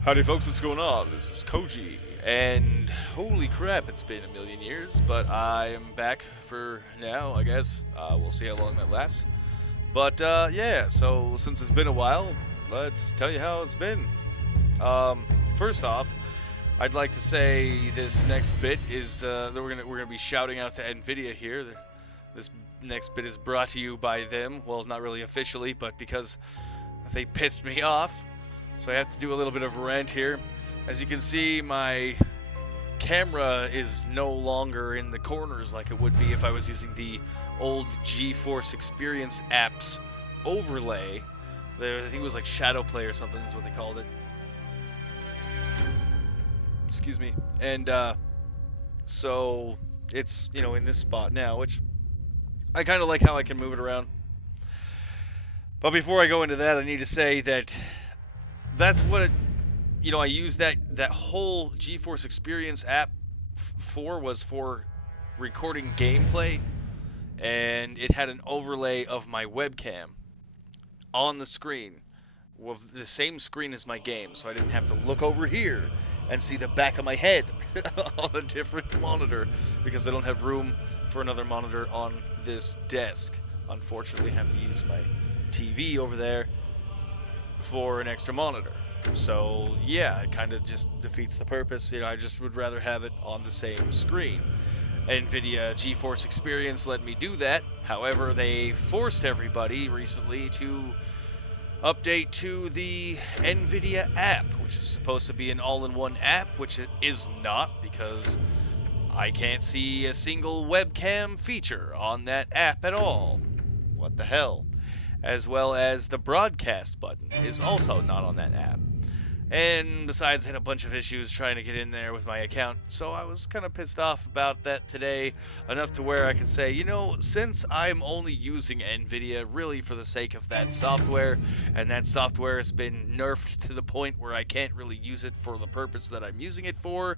Howdy folks, what's going on? This is Koji, and holy crap, it's been a million years, but I am back for now, I guess. We'll see how long that lasts. But, yeah, so since it's been a while, let's tell you how it's been. First off, I'd like to say this next bit is, that we're gonna be shouting out to NVIDIA here. This next bit is brought to you by them. Well, not really officially, but because they pissed me off. So I have to do a little bit of a rant here. As you can see, my camera is no longer in the corners like it would be if I was using the old GeForce Experience apps overlay. I think it was like Shadow Play or something is what they called it. Excuse me. And so it's, in this spot now, which I kind of like how I can move it around. But before I go into that, I need to say that that's what I used that whole GeForce Experience app was for recording gameplay, and it had an overlay of my webcam on the screen, with the same screen as my game, so I didn't have to look over here and see the back of my head on a different monitor, because I don't have room for another monitor on this desk. Unfortunately, I have to use my TV over there for an extra monitor. So yeah, it kind of just defeats the purpose. I just would rather have it on the same screen. NVIDIA GeForce Experience let me do that. However, they forced everybody recently to update to the NVIDIA app, which is supposed to be an all-in-one app, which it is not, because I can't see a single webcam feature on that app at all. What the hell? As well as the broadcast button is also not on that app. And besides, I had a bunch of issues trying to get in there with my account, so I was kind of pissed off about that today, enough to where I could say, since I'm only using NVIDIA really for the sake of that software, and that software has been nerfed to the point where I can't really use it for the purpose that I'm using it for,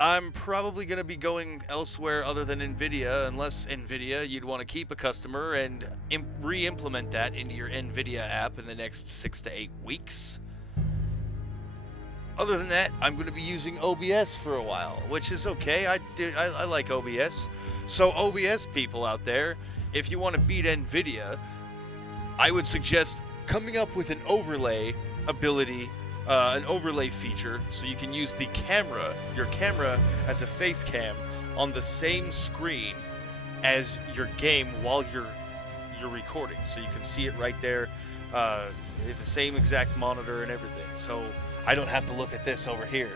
I'm probably going to be going elsewhere other than NVIDIA, unless NVIDIA, you'd want to keep a customer and re-implement that into your NVIDIA app in the next 6 to 8 weeks. Other than that, I'm going to be using OBS for a while, which is okay. I like OBS. So OBS people out there, if you want to beat NVIDIA, I would suggest coming up with an overlay ability, an overlay feature, so you can use your camera as a face cam on the same screen as your game while you're recording, so you can see it right there, the same exact monitor and everything. So I don't have to look at this over here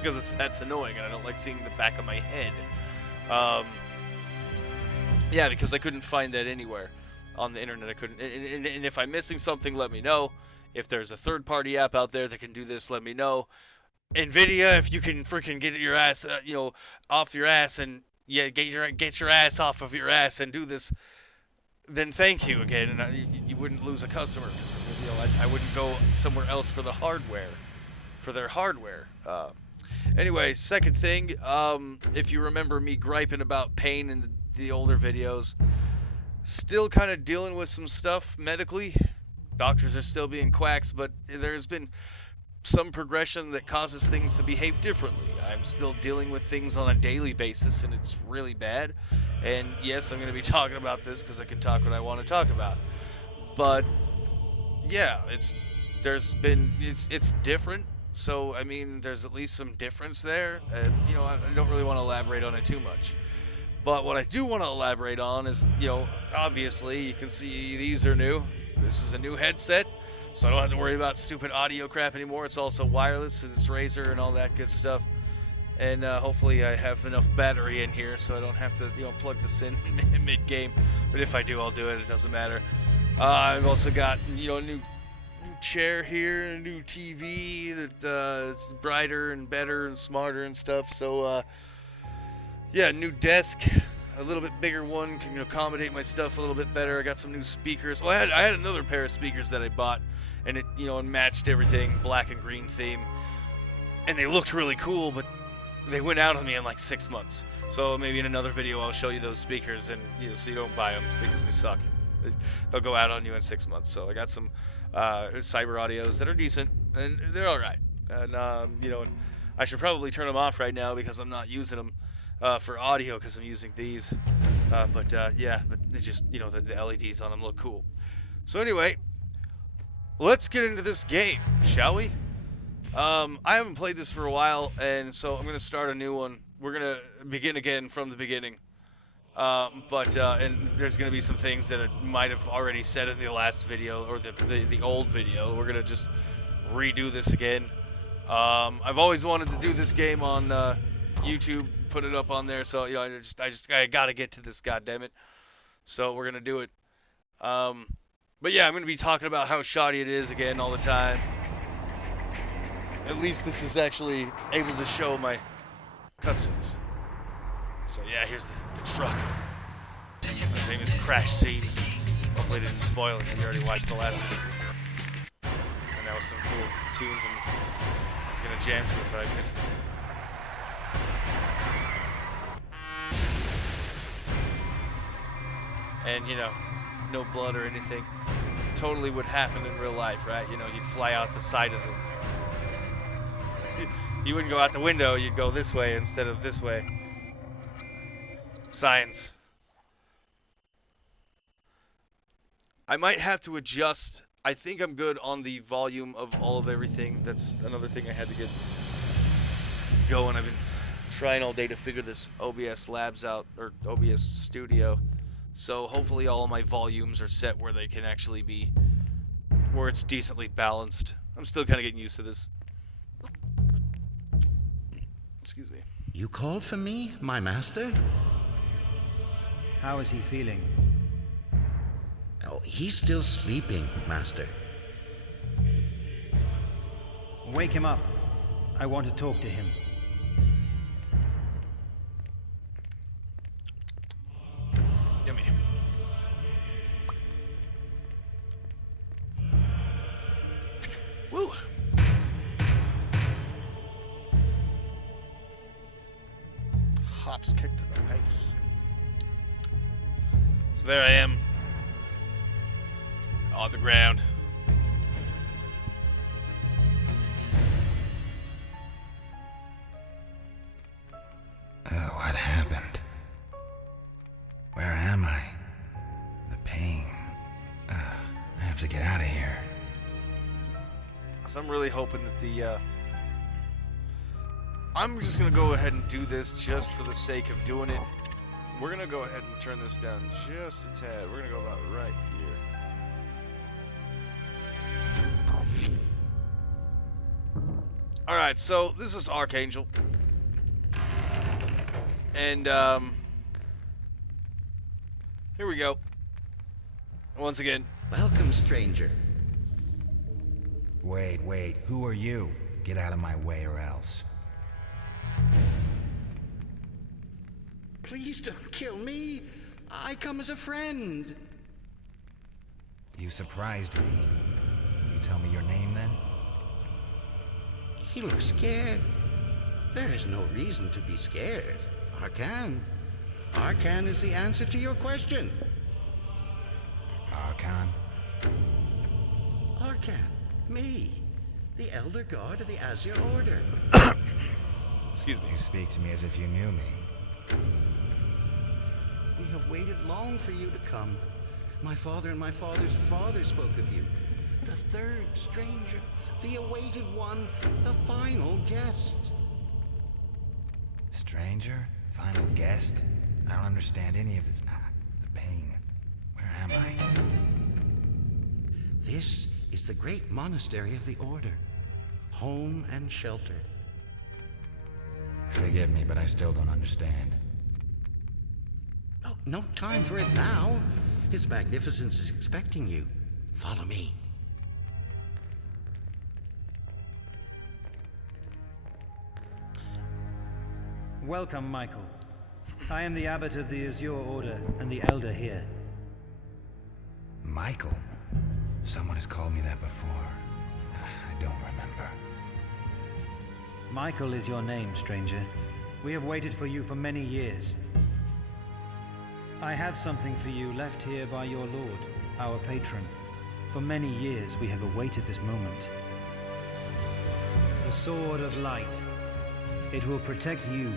because that's annoying, and I don't like seeing the back of my head. Yeah, because I couldn't find that anywhere on the internet. I couldn't, and if I'm missing something, let me know. If there's a third-party app out there that can do this, let me know. NVIDIA, if you can freaking get your ass, off your ass, and get your ass off of your ass and do this, then thank you again, and you wouldn't lose a customer, because I wouldn't go somewhere else for the hardware, for their hardware. Anyway, second thing, if you remember me griping about pain in the older videos, still kind of dealing with some stuff medically. Doctors are still being quacks, but there's been some progression that causes things to behave differently. I'm still dealing with things on a daily basis, and it's really bad. And yes, I'm going to be talking about this because I can talk what I want to talk about. But yeah, it's different. So I mean, there's at least some difference there. I don't really want to elaborate on it too much. But what I do want to elaborate on is, obviously you can see these are new. This is a new headset, so I don't have to worry about stupid audio crap anymore. It's also wireless, and it's Razer and all that good stuff. And hopefully I have enough battery in here so I don't have to, plug this in mid-game. But if I do, I'll do it. It doesn't matter. I've also got, a new chair here, a new TV that is brighter and better and smarter and stuff. So, yeah, new desk. A little bit bigger one, can accommodate my stuff a little bit better. I got some new speakers. Well, I had another pair of speakers that I bought, and it and matched everything, black and green theme, and they looked really cool, but they went out on me in like 6 months. So maybe in another video I'll show you those speakers, and so you don't buy them because they suck. they'll go out on you in 6 months. So I got some cyber audios that are decent, and they're all right. And I should probably turn them off right now because I'm not using them for audio because I'm using these. But it's just the LEDs on them look cool. So anyway, let's get into this game, shall we? I haven't played this for a while, and so I'm gonna start a new one. We're gonna begin again from the beginning. And there's gonna be some things that I might have already said in the last video or the old video. We're gonna just redo this again. I've always wanted to do this game on YouTube, put it up on there. So I gotta get to this, goddammit. So we're gonna do it. But yeah, I'm gonna be talking about how shoddy it is again all the time. At least this is actually able to show my cutscenes. So yeah, here's the truck. The famous crash scene. Hopefully it didn't spoil it if you already watched the last one. And that was some cool tunes, and I was gonna jam to it, but I missed it. And no blood or anything. Totally would happen in real life, right? You'd fly out the side of the... You wouldn't go out the window, you'd go this way instead of this way. Science. I might have to adjust. I think I'm good on the volume of all of everything. That's another thing I had to get going. I've been trying all day to figure this OBS Labs out, or OBS Studio. So hopefully all of my volumes are set where they can actually be, where it's decently balanced. I'm still kind of getting used to this. Excuse me. You called for me, my master? How is he feeling? Oh, he's still sleeping, master. Wake him up. I want to talk to him. Yummy. Woo! Hops kick to the face. So there I am. On the ground. What happened? Where am I? The pain. I have to get out of here. So I'm really hoping that the I'm just gonna go ahead and do this just for the sake of doing it. We're gonna go ahead and turn this down just a tad. We're gonna go about right here. Alright, so this is Archangel. And here we go. Once again. Welcome, stranger. Wait, who are you? Get out of my way or else. Please don't kill me. I come as a friend. You surprised me. Will you tell me your name then? He looks scared. There is no reason to be scared. Arcan. Arcan is the answer to your question. Archon? Arcan. Me. The Elder God of the Azure Order. Excuse me. You speak to me as if you knew me. We have waited long for you to come. My father and my father's father spoke of you. The third stranger, the awaited one, the final guest. Stranger? Final guest? I don't understand any of this. The pain. Where am I? This is the great monastery of the Order. Home and shelter. Forgive me, but I still don't understand. Oh, no time for it now. His Magnificence is expecting you. Follow me. Welcome, Michael. I am the abbot of the Azure Order and the elder here. Michael? Someone has called me that before. I don't remember. Michael is your name, stranger. We have waited for you for many years. I have something for you left here by your lord. our patron. For many years we have awaited this moment. The Sword of Light. It will protect you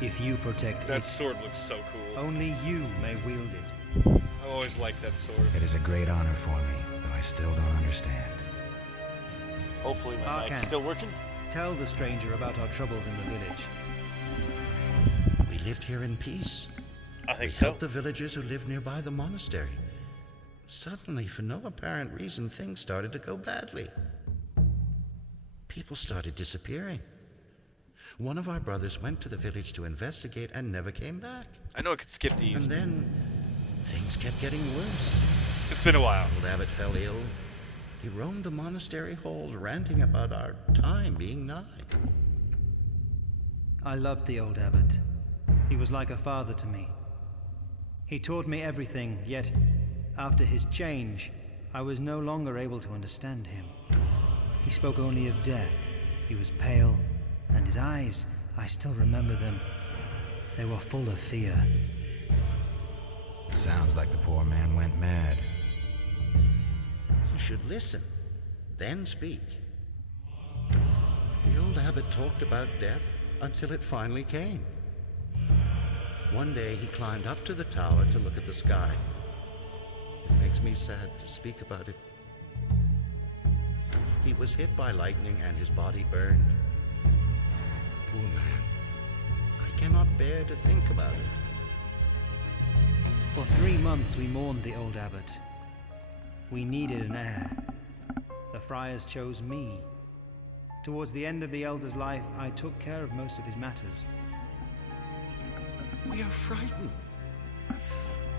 if you protect That it. sword looks so cool. Only you may wield it. I've always liked that sword. It is a great honor for me, though I still don't understand. Hopefully my mic's Archangel. still working. Tell the stranger about our troubles in the village. We lived here in peace. I think We so. helped the villagers who lived nearby the monastery. Suddenly, for no apparent reason, things started to go badly. People started disappearing. One of our brothers went to the village to investigate and never came back. I know I could skip these. And then, things kept getting worse. It's been a while. Old abbot fell ill. He roamed the monastery halls ranting about our time being nigh. I loved the old abbot. He was like a father to me. He taught me everything, yet after his change, I was no longer able to understand him. He spoke only of death. He was pale, and his eyes, I still remember them. They were full of fear. It sounds like the poor man went mad. You should listen, then speak. The old abbot talked about death until it finally came. One day he climbed up to the tower to look at the sky. It makes me sad to speak about it. He was hit by lightning and his body burned. Poor man. I cannot bear to think about it. For 3 months we mourned the old abbot. We needed an heir. The friars chose me. Towards the end of the elder's life, I took care of most of his matters. We are frightened.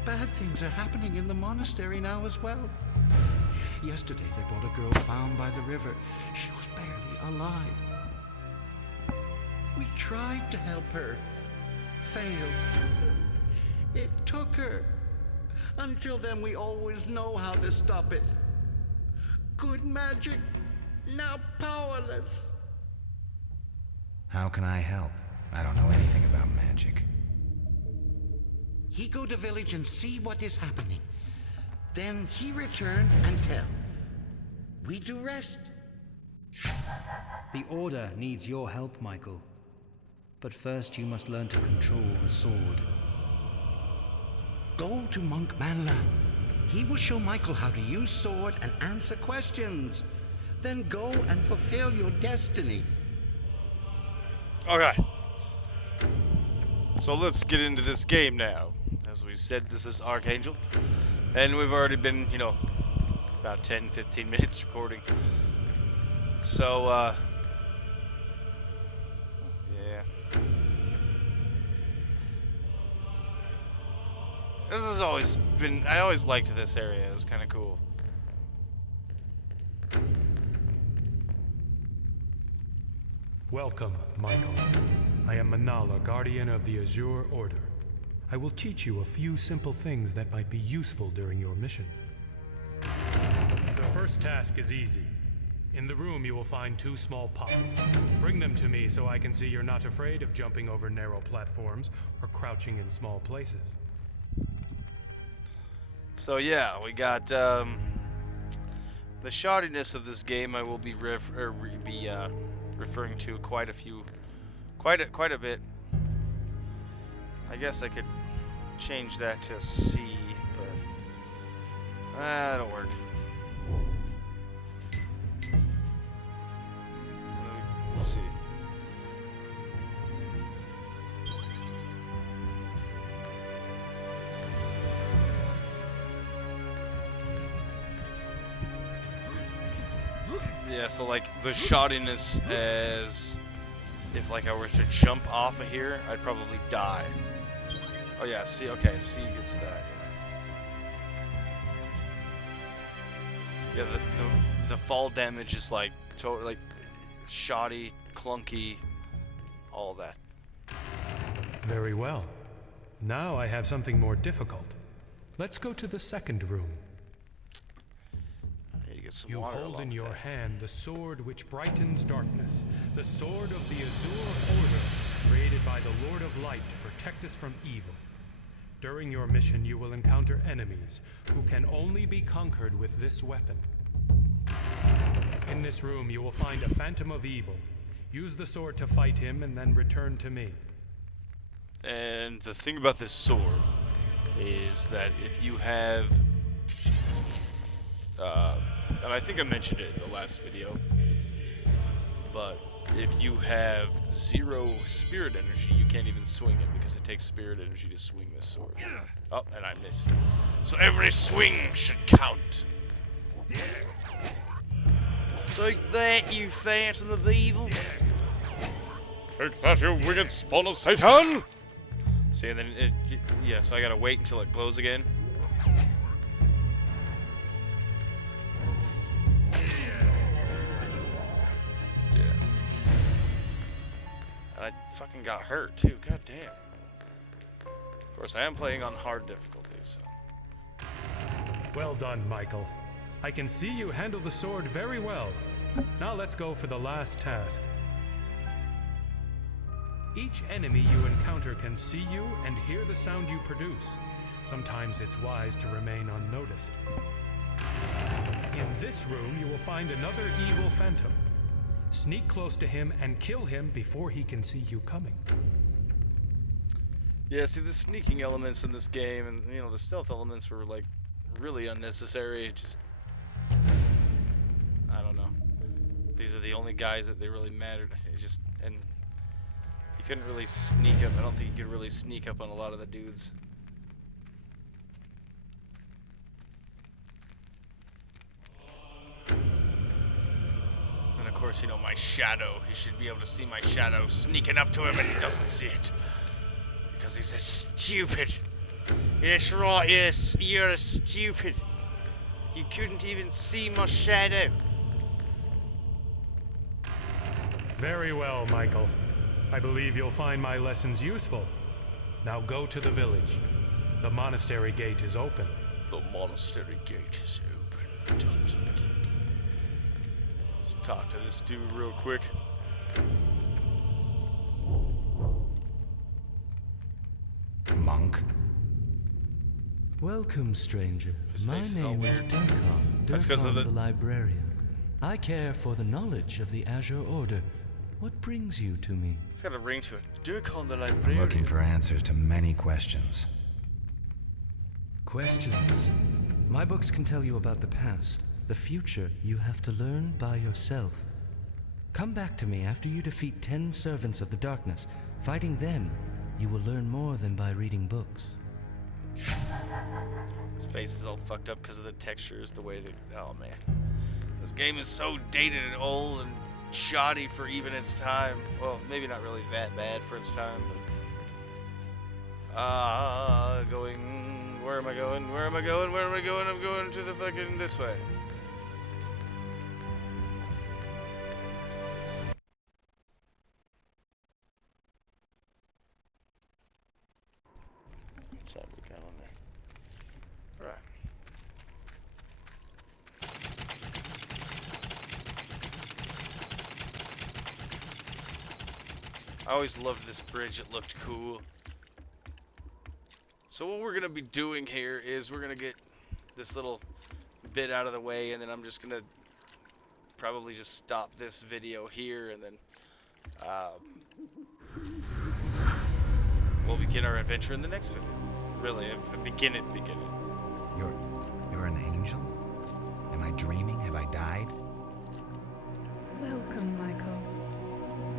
Bad things are happening in the monastery now as well. Yesterday they brought a girl found by the river. She was barely alive. We tried to help her. Failed. It took her. Until then, we always know how to stop it. Good magic, now powerless. How can I help? I don't know anything about magic. He go to village and see what is happening. Then he return and tell. We do rest. The Order needs your help, Michael. But first you must learn to control the sword. Go to Monk Manla. He will show Michael how to use sword and answer questions. Then go and fulfill your destiny. Okay. So let's get into this game now. As we said, this is Archangel. And we've already been, about 10-15 minutes recording. So, yeah. This has always been, I always liked this area. It was kind of cool. Welcome, Michael. I am Manala, guardian of the Azure Order. I will teach you a few simple things that might be useful during your mission. The first task is easy. In the room you will find 2 small pots. Bring them to me so I can see you're not afraid of jumping over narrow platforms or crouching in small places. So yeah, we got the shoddiness of this game. I will be referring to quite a bit. I guess I could change that to C, but that'll work. Let's see. Yeah, so like the shoddiness as if like I were to jump off of here, I'd probably die. Oh yeah, C, okay, C gets that. Yeah, the fall damage is like totally like shoddy, clunky, all that. Very well. Now I have something more difficult. Let's go to the second room. I need to get some You water hold along in with your that. hand the sword which brightens darkness, the sword of the Azure Order, created by the Lord of Light to protect us from evil. During your mission, you will encounter enemies who can only be conquered with this weapon. In this room, you will find a Phantom of Evil. Use the sword to fight him and then return to me. And the thing about this sword is that if you have, and I think I mentioned it in the last video, but if you have 0 spirit energy, you can't even swing it because it takes spirit energy to swing this sword. Oh, and I missed. So every swing should count. Take that, you Phantom of Evil. Take that, you wicked spawn of Satan! See, and then yeah, so I gotta wait until it glows again. Yeah. And I fucking got hurt too, god damn. Of course, I am playing on hard difficulty, so. Well done, Michael. I can see you handle the sword very well. Now let's go for the last task. Each enemy you encounter can see you and hear the sound you produce. Sometimes it's wise to remain unnoticed. In this room, you will find another evil phantom. Sneak close to him and kill him before he can see you coming. Yeah, see, the sneaking elements in this game and, you know, the stealth elements were, like, really unnecessary. Just, I don't know. These are the only guys that they really mattered. It just, and you couldn't really sneak up. I don't think you could really sneak up on a lot of the dudes. And of course, you know, my shadow. He should be able to see my shadow sneaking up to him and he doesn't see it. Because he's a stupid. Yes, right, yes, you're a stupid. You couldn't even see my shadow. Very well, Michael. I believe you'll find my lessons useful. Now go to the village. The monastery gate is open. The monastery gate is open. Dun, dun, dun, dun. Let's talk to this dude real quick. Monk? Welcome, stranger. His My face is all name is weird. Durkon. That's 'cause of Durkon the- the librarian. I care for the knowledge of the Azure Order. What brings you to me? It's got a ring to it. Durkon the I'm librarian. looking for answers to many questions. Questions. My books can tell you about the past. The future you have to learn by yourself. Come back to me after you defeat 10 servants of the darkness. Fighting them, you will learn more than by reading books. His face is all fucked up because of the textures, the way that. Oh man, this game is so dated and old and shoddy for even its time. Well, maybe not really that bad for its time, but going. Where am I going? Where am I going? Where am I going? I'm going to the fucking this way. What's that we got on there? Right. I always loved this bridge, it looked cool. So what we're going to be doing here is we're going to get this little bit out of the way, and then I'm just going to probably just stop this video here, and then we'll begin our adventure in the next video. Really, begin it. You're an angel? Am I dreaming? Have I died? Welcome, Michael.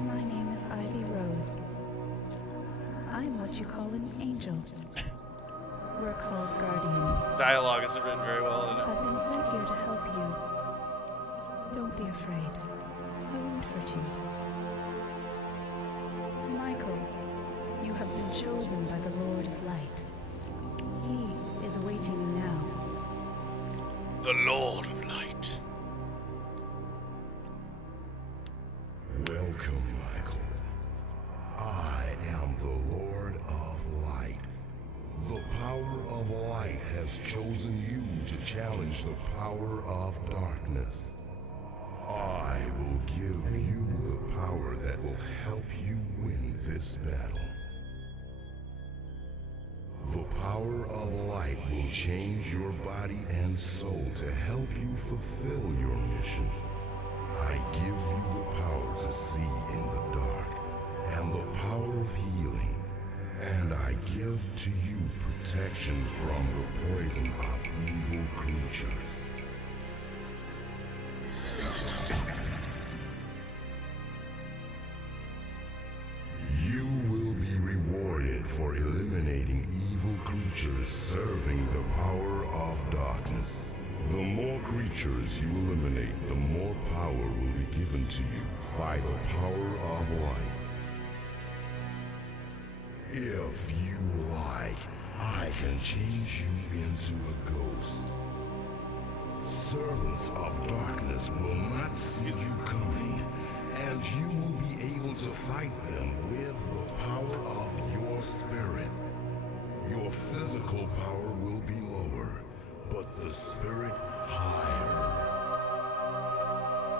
My name is Ivy Rose. I'm what you call an angel. We're called guardians. Dialogue isn't written very well in it. I've been sent here to help you. Don't be afraid. I won't hurt you. Michael, you have been chosen by the Lord of Light. He is awaiting you now. The Lord of Light. Welcome, Michael. I am the Lord of Light. The power of light has chosen you to challenge the power of darkness. I will give you the power that will help you win this battle. The power of light will change your body and soul to help you fulfill your mission. I give you the power to see in the dark and the power of healing. And I give to you protection from the poison of evil creatures. You will be rewarded for eliminating evil creatures serving the power of darkness. The more creatures you eliminate, the more power will be given to you by the power of light. If you like, I can change you into a ghost. Servants of darkness will not see you coming, and you will be able to fight them with the power of your spirit. Your physical power will be lower, but the spirit higher.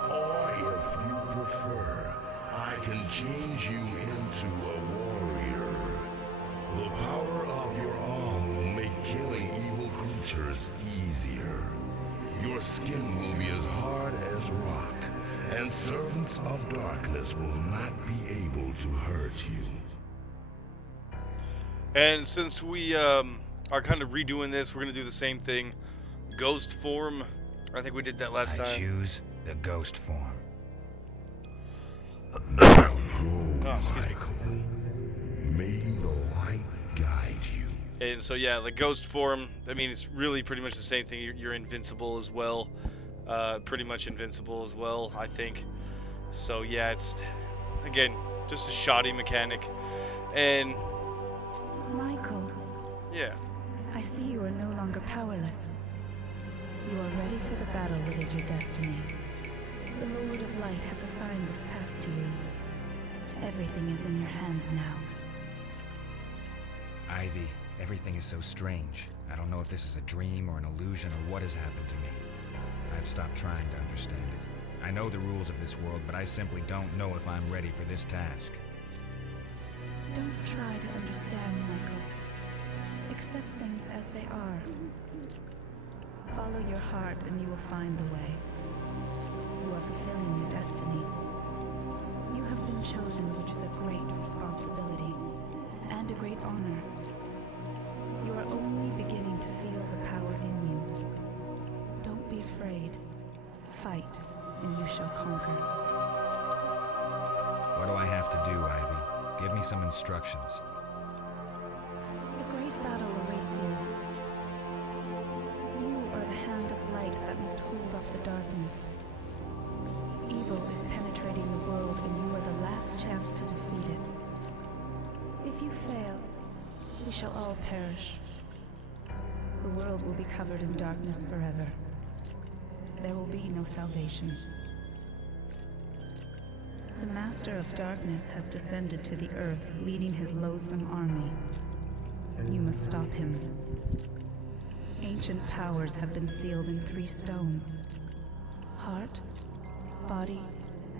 Or if you prefer, I can change you into a warrior. The power of your arm will make killing evil creatures easier. Your skin will be as hard as rock, and servants of darkness will not be able to hurt you. And since we are kind of redoing this, we're going to do the same thing. Ghost form. I think we did that last I time. choose the ghost form. Now go, excuse me. Michael. May the light guide you. And so yeah, the ghost form, I mean, it's really pretty much the same thing. You're invincible as well. Pretty much invincible as well, I think. So yeah, it's, again, just a shoddy mechanic. And Michael, yeah, I see you are no longer powerless. You are ready for the battle that is your destiny. The Lord of Light has assigned this task to you. Everything is in your hands now. Ivy, everything is so strange. I don't know if this is a dream or an illusion or what has happened to me. I've stopped trying to understand it. I know the rules of this world, but I simply don't know if I'm ready for this task. Don't try to understand, Michael. Accept things as they are. Follow your heart and you will find the way. You are fulfilling your destiny. You have been chosen, which is a great responsibility and a great honor. You are only beginning to feel the power in you. Don't be afraid. Fight, and you shall conquer. What do I have to do, Ivy? Give me some instructions. A great battle awaits you. You are the hand of light that must hold off the darkness. Evil is penetrating the world, and you are the last chance to defeat it. If you fail, we shall all perish. The world will be covered in darkness forever. There will be no salvation. The Master of Darkness has descended to the earth, leading his loathsome army. You must stop him. Ancient powers have been sealed in 3 stones: heart, body,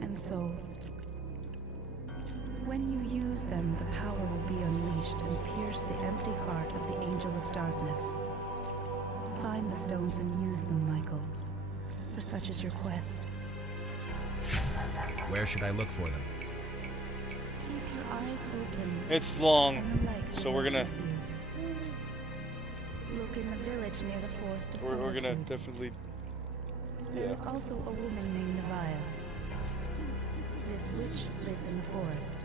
and soul. When you use them, the power will be unleashed and pierce the empty heart of the Angel of Darkness. Find the stones and use them, Michael, for such is your quest. Where should I look for them? Keep your eyes open. it's long, and the light so will we're walk gonna with you. Look in the village near the Forest of we're gonna Solitude. definitely There is also a woman named Nevaeh. This witch lives in the forest.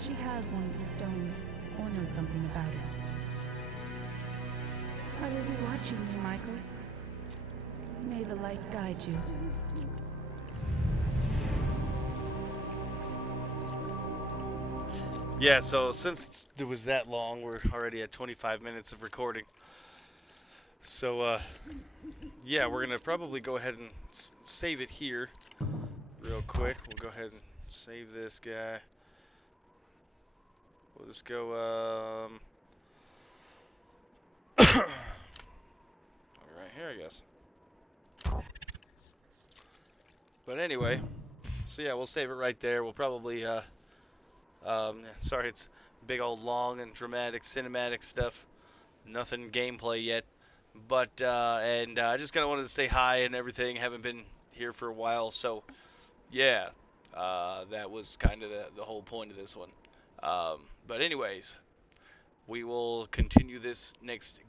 She has one of the stones, or knows something about it. I will be watching you, Michael. May the light guide you. Yeah, so since it was that long, we're already at 25 minutes of recording. So, yeah, we're going to probably go ahead and save it here real quick. We'll go ahead and save this guy. We'll just go, right here, I guess. But anyway, so yeah, we'll save it right there. We'll probably, sorry, it's big old long and dramatic cinematic stuff. Nothing gameplay yet. But I just kind of wanted to say hi and everything. Haven't been here for a while, so yeah, that was kind of the whole point of this one. But anyways, we will continue this next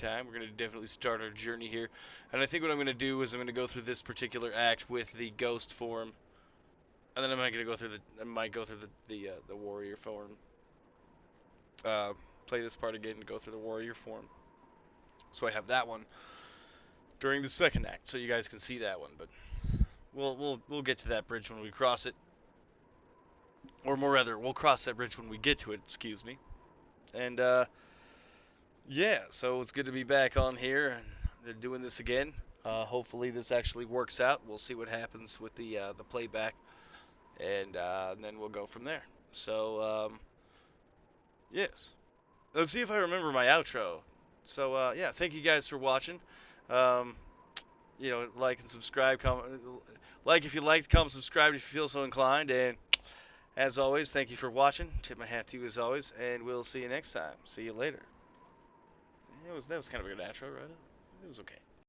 time. We're gonna definitely start our journey here, and I think what I'm gonna do is I'm gonna go through this particular act with the ghost form, and then I might go through the warrior form. Play this part again and go through the warrior form. So I have that one during the second act, so you guys can see that one. But we'll get to that bridge when we cross it, or more rather, we'll cross that bridge when we get to it. Excuse me. And yeah, so it's good to be back on here and they're doing this again. Hopefully this actually works out. We'll see what happens with the playback, and then we'll go from there. So yes, let's see if I remember my outro. So yeah, thank you guys for watching. Um, like and subscribe, like if you liked, comment, subscribe if you feel so inclined, and as always, thank you for watching. Tip my hat to you as always, and we'll see you next time. See you later. That was kind of a good outro, right? It was okay.